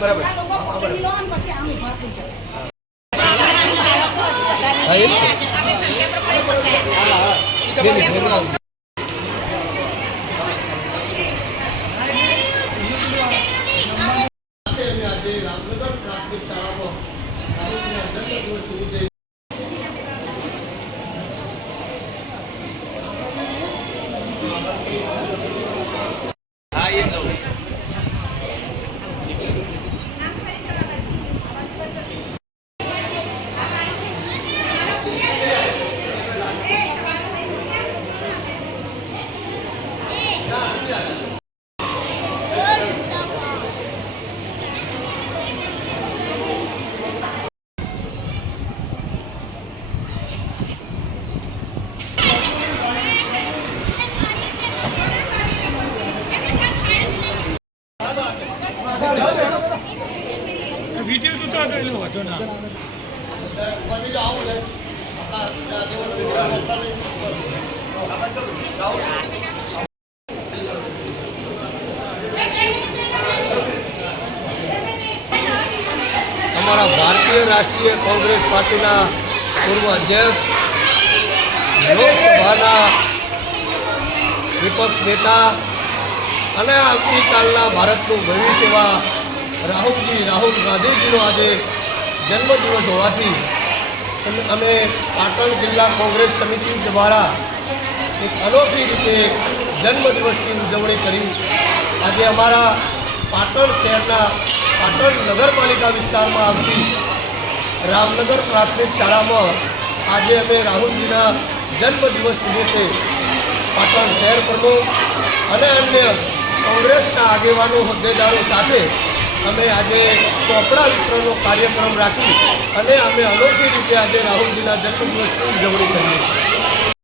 બરાબર वीडियो तो હતો ના हमारा भारतीय राष्ट्रीय कांग्रेस पार्टी पूर्व अध्यक्ष लोकसभा विपक्ष नेता અને આવતીકાલના ભારતનું ભવિષ્ય એવા રાહુલ ગાંધીજીનો આજે જન્મદિવસ હોવાથી અમે પાટણ જિલ્લા કોંગ્રેસ સમિતિ દ્વારા એક અનોખી રીતે જન્મદિવસની ઉજવણી કરી. આજે અમારા પાટણ શહેરના પાટણ નગરપાલિકા વિસ્તારમાં આવતી રામનગર પ્રાથમિક શાળામાં આજે અમે રાહુલજીના જન્મદિવસ નિમિત્તે પાટણ શહેર પ્રમુખ અને અન્ય કોંગ્રેસના આગેવાનો હોદ્દેદારો સાથે અમે આજે ચોપડા વિતરણનો કાર્યક્રમ રાખી અને અમે અનોખી રીતે આજે રાહુલજીના જન્મદિવસની ઉજવણી કરીએ છીએ.